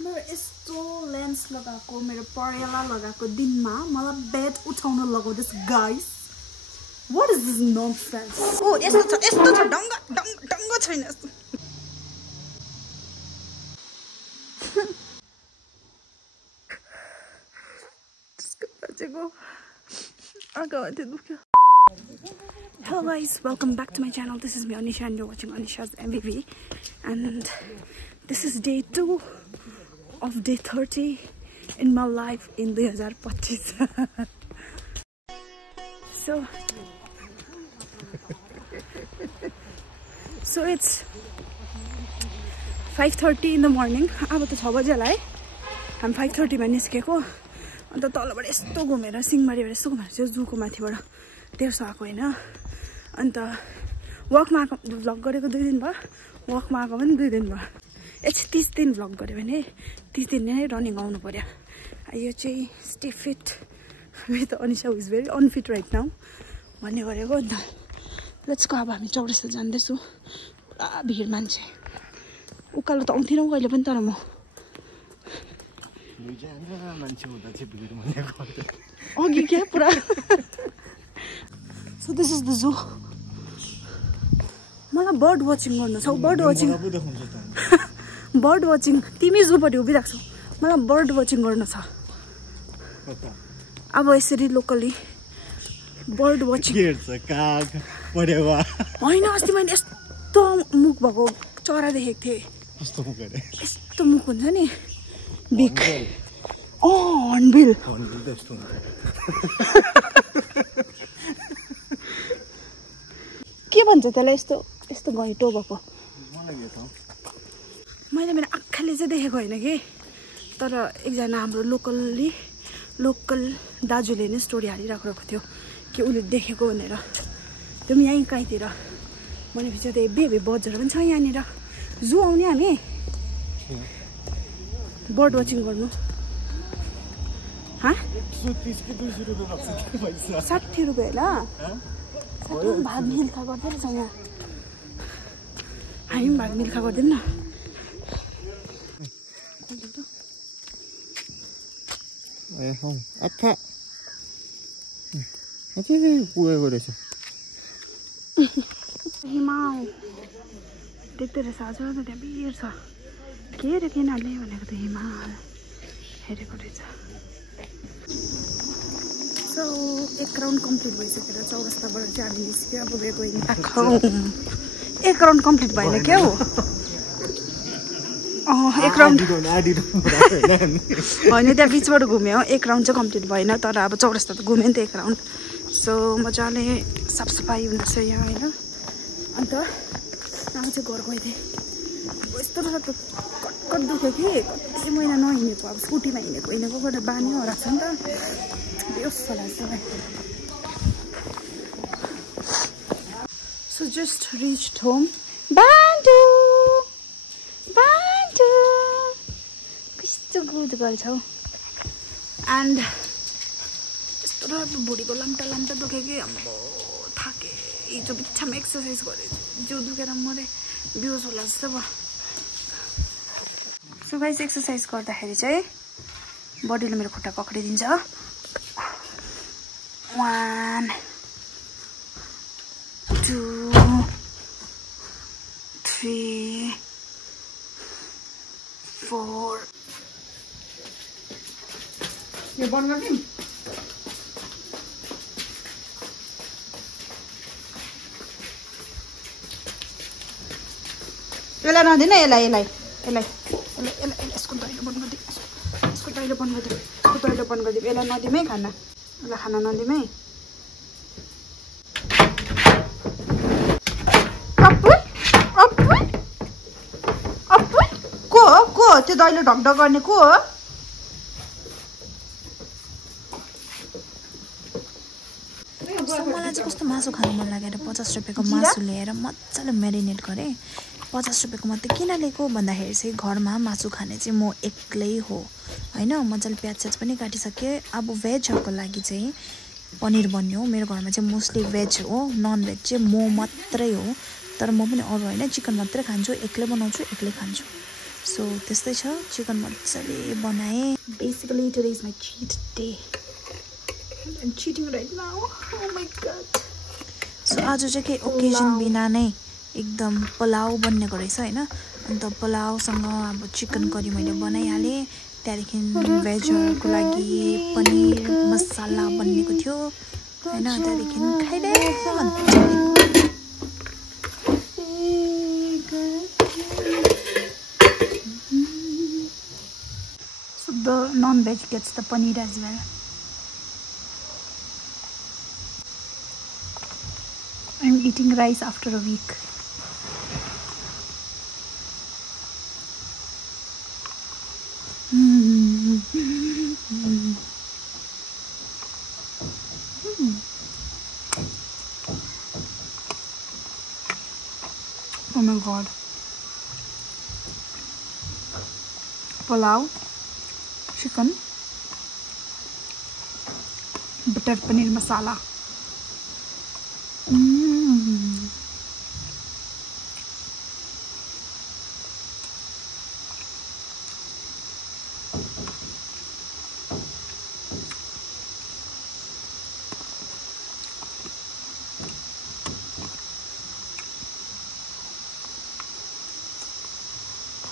मेरो यस्तो लेन्स लगाएको मेरो परेला लगाएको दिनमा मलाई बेड उठाउन लगाउँदैछ guys what is this nonsense ओ यस्तो छ ढङ्ग छैन यस्तो त्यसको बजेको आगामाथि दुख्यो Hello guys, welcome back to my channel. This is me Anisha and you're watching Anisha's MVV and this is day 2 of day 30 in my life in 2025. So it's 5:30 in the morning. अब त 6 बजे होला है हामी 5:30 मा निस्केको अन्त तलबाट यस्तो घुमेर सिंहमारीबाट यस्तो घुमेर चाहिँ जुको माथिबाट तेर्सो आएको हैन अन्त वकमा आएको भ्लग गरेको 2 दिन भयो वकमा आएको पनि 2 दिन भयो 30 दिन भ्लग गरे भने 30 दिन नै रनिङ आउनु पर्यो यो चाहिँ stay fit with Anisha is very unfit right now भन्ने गरेको अन्त लेट्स गो अब हामी चौरस्ता जाँदैछु पुरा भिड मान्छे उकालो त आउँथिनौ कहिले पनि तर म अघि के पुरा So this is the zoo. मलाई बर्ड वाचिङ गर्नु छ बर्ड वाचिङ तिमी जू पट्टि उभिरहेको छौ मलाई बर्ड वाचिङ गर्नु छ अब यसरी लोकली बर्ड वाचिङ होइन अस्ति मैले यस्तो मुख भएको चरा देखेको थिएँ यस्तो मुख हुन्छ नि बिग हर्नबिल के भन्छ त्यसलाई यस्तो यस्तो घैँटो भएको मैले मेरो आँखाले चाहिँ देखेको होइन कि तर एकजना हाम्रो लोकल दाजुले नै स्टोरी हालिराखेको थियो कि उसले देखेको भनेर त्यो पनि यहीँ कहीँतिर भनेपछि त हेभी बर्डहरू पनि छ यहाँनिर जू आउने हामी बर्ड वाचिङ गर्नु 60 रुपियाँ होला भाग मिल्खा गर्दै रहेछ यहाँ हामी पनि भाग मिल्खा गर्दैन न हिमाल देख्दै रहेछ आज त त्यहाँ भिड छ के अरे किनहरूले भनेको त हिमाल हेरेको रहेछ So, एक राउन्ड कम्प्लिट भइसकेर चौरस्ताबाट चाहिँ हामी निस्क्यो अब एक राउन्ड कम्प्लिट भएन क्या हो एक राउन्ड होइन त्यहाँ बिचबाट घुम्यो एक राउन्ड चाहिँ कम्प्लिट भएन तर अब चौरस्ता त घुम्यो नि त एक राउन्ड सो मजाले साफसफाइ हुँदैछ यहाँ होइन अन्त यहाँ चाहिँ घर गइदिएँ यस्तो त कट दुख्यो कि कति महिना नहिँडेको अब स्कुटीमा हिँडेको गरेर बानी हराएको छ नि त So just reached home. Bantu, कस्तो गुड गर्ल छौ and यस्तो राम्रो भुँडीको लाम्टा दुख्यो कि अम्बो थाके हिजो बित्थामा एक्सर्साइज गरेँ जिउ दुखेर मरे बिहोस होला जस्तो भयो सो गाइस एक्सर्साइज गर्दाखेरि चाहिँ बडीले मेरो खुट्टा पक्रिदिन्छ 1 2 3 4 यो बन्द गर्दिम यसलाई नदिन यसलाई यसको दैलो बन्द गरिदिम यसको दैलो बन्द गरिदिम यसलाई नदिम है खाना ल खाना नदिम है को त्यो दैलो ढकढक गर्ने को हो मलाई चाहिँ कस्तो मासु खानु मन लागेर 50 रुपियाँको मासु लिएर मजाले म्यारिनेट गरेँ 50 रुपियाँको मात्रै किन लिएको भन्दाखेरि चाहिँ घरमा मासु खाने चाहिँ म एक्लै हो हैन मजाले प्याज पनि काटिसकेँ अब भेजहरुको लागि चाहिँ पनिर बन्यो मेरो घरमा चाहिँ मोस्टली भेज हो नन भेज चाहिँ म मात्रै हो तर म पनि अरु हैन चिकन मात्रै खान्छु एक्लै बनाउँछु एक्लै खान्छु सो त्यस्तै छ चिकन मजाले बनाए basically today is my cheat day I'm cheating right now. Oh my god. So आज चाहिँ के ओकेजन बिना नै एकदम पुलाउ बन्नेको रहेछ हैन अन्त पुलाउसँग अब चिकन करी मैले बनाइहाले त्यहाँदेखि भेजहरुको लागि पनीर मसाला बन्नेको थियो हैन त्यहाँदेखि खाइदे So the non-veg gets the paneer as well. I'm eating rice after a week. Oh my god. Pulao, chicken, butter paneer masala.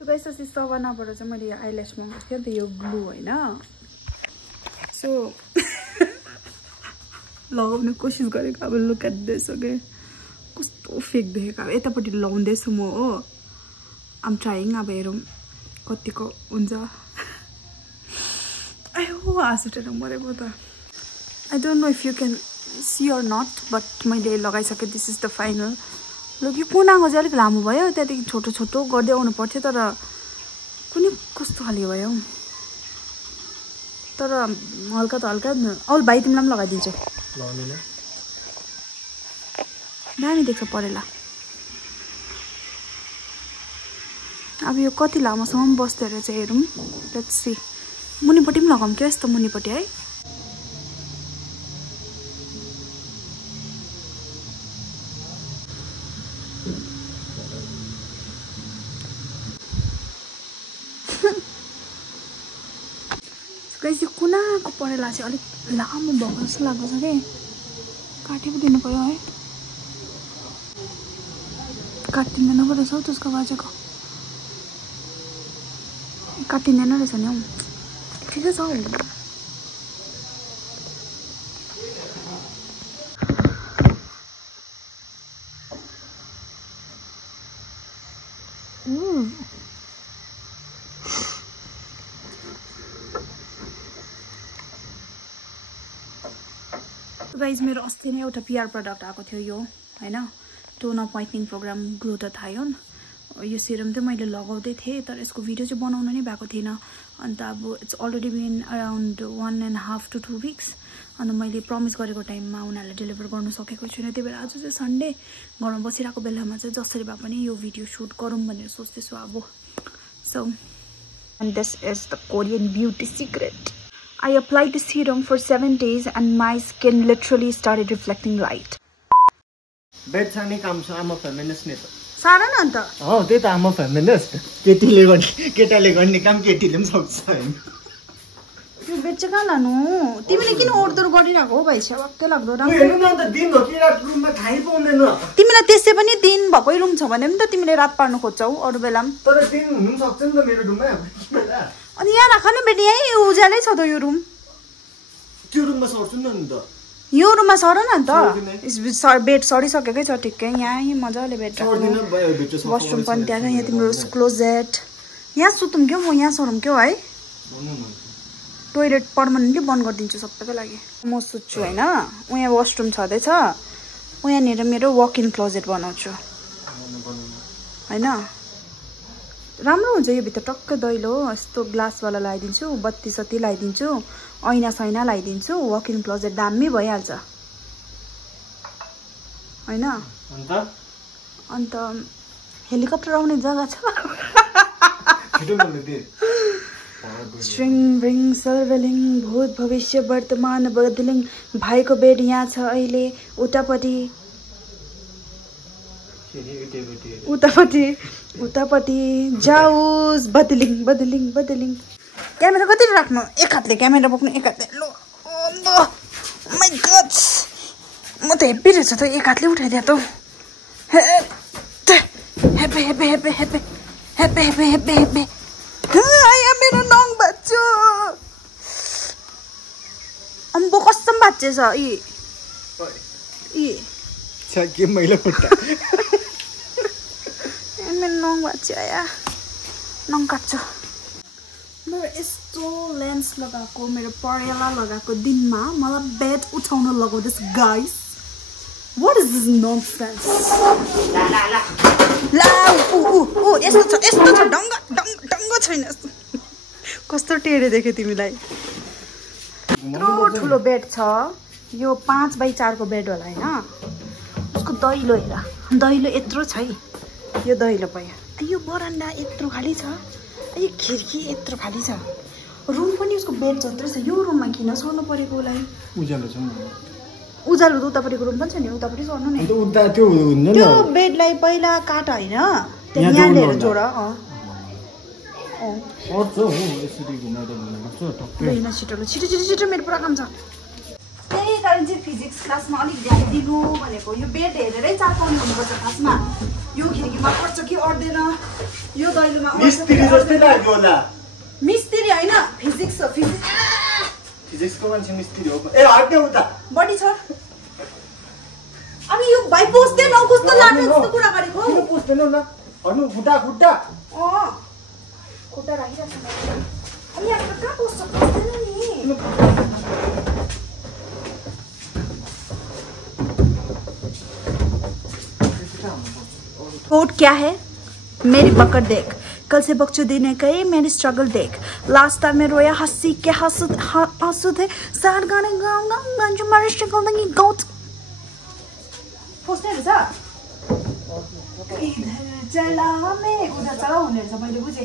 So guys, this is Savanaबाट चाहिँ मैले आइल्यास मगाएको थिएँ नि त यो ग्लु हैन सो लगाउने कोसिस गरेको अब लुक एट दिस ओके कस्तो फेक देखेको अब यतापट्टि लाउँदैछु म हो आम ट्राइङ अब हेरौँ कतिको हुन्छ आयो हाँस उठेर मरेको त I don't know if you can see or not but मैले लगाइसकेँ this is the final look यो कुनाको चाहिँ अलिक लामो भयो त्यहाँदेखि छोटो छोटो गर्दै आउनु पर्थ्यो तर कुनै कस्तो खाले भयो तर हल्का त हल्का औल भाइ तिमीलाई पनि लगाइदिन्छु दामी देख्छ परेला अब यो कति लामोसम्म बस्दै रहेछ हेरौँ लेट्स सी मुनिपट्टि पनि लगाऊँ क्या यस्तो मुनिपट्टि है गाइस यो कुनाको परेला चाहिँ अलिक लामो भएको जस्तो लाग्छ के काटि पो दिनु पर्यो है काटिँदैन पो रहेछ हौ त्यसको बाजेको काटिँदैन रहेछ नि हौ ठिकै छ हौ गाइज मेरो अस्ति नै एउटा पिआर प्रडक्ट आएको थियो यो हैन टोन अफ व्हाइटनिङ प्रोग्राम ग्लुटाथायोन यो सिरम चाहिँ मैले लगाउँदै थिएँ तर यसको भिडियो चाहिँ बनाउनु नै भएको थिएन अन्त अब it's already been around 1.5 to 2 weeks अन्त मैले प्रमिस गरेको टाइममा उनीहरूले डेलिभर गर्नु सकेको छुइनँ त्यही भएर आज चाहिँ सन्डे घरमा बसिरहेको बेलामा चाहिँ जसरी भए पनि यो भिडियो सुट गरौँ भनेर सोच्दैछु अब so and this is the Korean beauty secret I applied the serum for 7 days and my skin literally started reflecting light. Bed छाने काम छ आमा फेमिनिस्ट नि त सारा न अन्त हो त्यही त आमा फेमिनिस्ट केटाले गर्ने काम केटीले पनि सक्छ हैन त्यो बेड चाहिँ कहाँ लानु तिमीले किन ओर्दोर गरिरहेको हो भाइ छ्याक्कै लाग्दो राम्रो हेर्नु न त दिन हो कि रात रुममा थाहै पाउँदैन तिमीलाई त्यसै पनि दिन भकै रुम छ भने पनि त तिमीले रात पार्नु खोज्छौ अरु बेला पनि तर दिन हुनु सक्छ नि त मेरो रुममा अनि यहाँ राख न बेटी यही उज्यालै छ त यो रुम त्यो रुममा सर्छु नि त यो रुममा सर न त बेड सरिसकेकै छ ठिक्कै यहाँ मजाले बेड राख्नु वासरुम पनि त्यहाँ यहाँ तिम्रो क्लोजेट यहाँ सुतौँ क्यौ म यहाँ सरौँ क्यौ है टोइलेट पर्मानेन्टली बन्द गरिदिन्छु सबैको लागि म सुत्छु होइन उहाँ वासरुम छँदैछ उहाँनिर मेरो वक इन क्लोजेट बनाउँछु होइन राम्रो हुन्छ यो भित्र टक्कै दैलो यस्तो ग्लासवाला लगाइदिन्छु बत्ती सत्ती लगाइदिन्छु ऐना सैना लगाइदिन्छु वक इन क्लोजेट दामी भइहाल्छ होइन अन्त हेलिकप्टर आउने जग्गा छ स्ट्रिङ ब्रिङ सर्भलिङ भूत भविष्य वर्तमान बदलिङ भाइको बेड यहाँ छ अहिले उतापट्टि उतापट्टि जाओस् बदलिङ क्यामेरा कति राख्नु एक हातले क्यामेरा बोक्नु एक हातले लो माय गॉड म त हेप्पी रहेछ त एक हातले उठाइदिया त हेप्पी आया मेरो नङ बच्चो अम्बो कस्तो बाच्चे छ के मैला खुट्टा मेरो नङ बाच्यो आया नङ काट्छ मेरो यस्तो लेन्स लगाएको मेरो परेला लगाएको दिनमा मलाई बेड उठाउन लगाउँदैछ guys What is this nonsense? ला यस्तो छ डङ्ग छैन कस्तो टेढे देख्यो तिमीलाई यत्रो ठुलो बेड छ यो 5x4 को बेड होला हैन उसको दैलो हेर दैलो यत्रो छ यो दैलो भयो यो बरन्डा यत्रो खाली छ यो खिड्की यत्रो खाली छ रुम पनि उसको बेड जत्रो छ यो रुममा किन सर्नु परेको उसलाई उज्यालो त उतापट्टिको रुम पनि छ नि उतापट्टि सर्नु नि त्यो बेडलाई पहिला काट हैन त्यहाँ यहाँ लिएर जोड छिटो मेरो पुरा काम छ त्यही कारण चाहिँ फिजिक्स क्लासमा अलिक ध्यान दिनु भनेको यो बेड हेरेरै चाल पाउने हुनुपर्छ खासमा यो खिड्कीमा पर्छ कि अड्दैन यो दैलोमा मिस्त्री होइन फिजिक्स हो फिजिक्सको मान्छे मिस्त्री हो ए हट्ने उता बडी छ अनि यो भाइ पोस्दै न कस्तो लाग्छ जस्तो कुरा गरेको किन पोस्दैन न हनु खुट्टा खुट्टा राखिराख्छ अनि यहाँ कहाँ पोस्छ पोस्दैन नि कोट क्या है मेरी पकड़ देख कल से बच्चों देने गए मेरी स्ट्रगल देख लास्ट टाइम में रोया हंसी के आंसू थे सैड गाने गाऊंगा गंजू मारे स्ट्रगल नहीं गोट पोस्टर जा इधर चला मैं उधर चला होने रहेछ मैले बुझे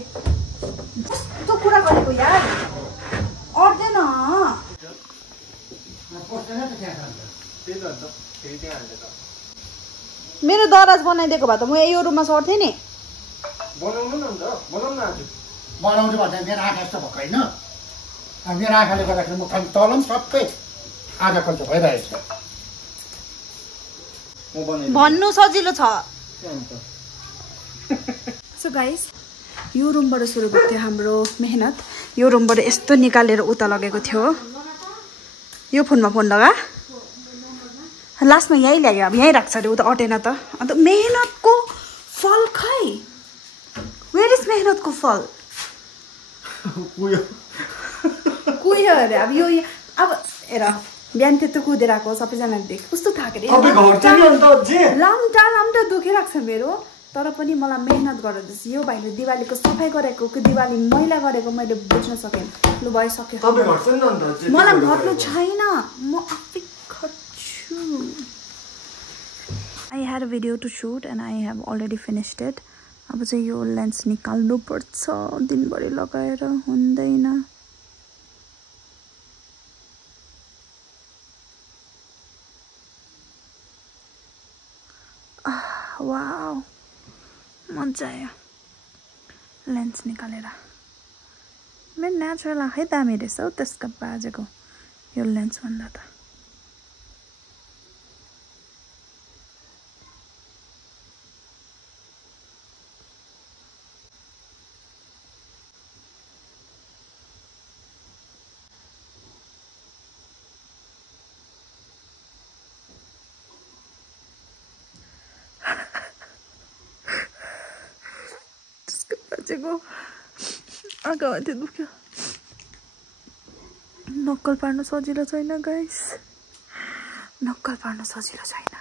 तो कुरा गरेको यार अड्दैन मेरो दराज बनाइदिएको भए त म यो रुममा सर्थे नि बनाउनु न त बनाउन आज बनाउँछु भन्दा मेरो आँखा यस्तो भएको होइन मेरो आँखाले गर्दाखेरि म खालि तल पनि सबै आधा कल्चो भइरहेछ भन्नु सजिलो छ सो गाइस यो रुमबाट सुरु भएको थियो हाम्रो मेहनत यो रुमबाट यस्तो निकालेर उता लगेको थियो यो फोनमा फोन लगा लास्टमा यही ल्यायो अब यहीँ राख्छ अरे उता अटेन त अन्त मेहनतको फल खै वेयर इज मेहनतको फल कुयो अरे अब यो अब हेर बिहान त्यत्रो कुदेर आएको सबैजनाले देख कस्तो थाकेर लाम्टा दुखिरहेको छ मेरो तर पनि मलाई मेहनत गर्दैछ यो भाइले दिवालीको सफाइ गरेको कि दिवाली मैला गरेको मैले बुझ्न सकेँ लु भइसक्यो मलाई घट्नु छैन म आफै खट्छु I had a video to shoot and I have already finished it. अब चाहिँ यो लेन्स निकाल्नु पर्छ दिनभरि लगाएर हुँदैन वाउ मजा आयो लेन्स निकालेर मेरो नेचुरल आँखै दामी रहेछ हौ त्यसको बाजेको यो लेन्स भन्दा त आँखा माथि दुख्यो नक्कल पार्नु सजिलो छैन गाइस नक्कल पार्नु सजिलो छैन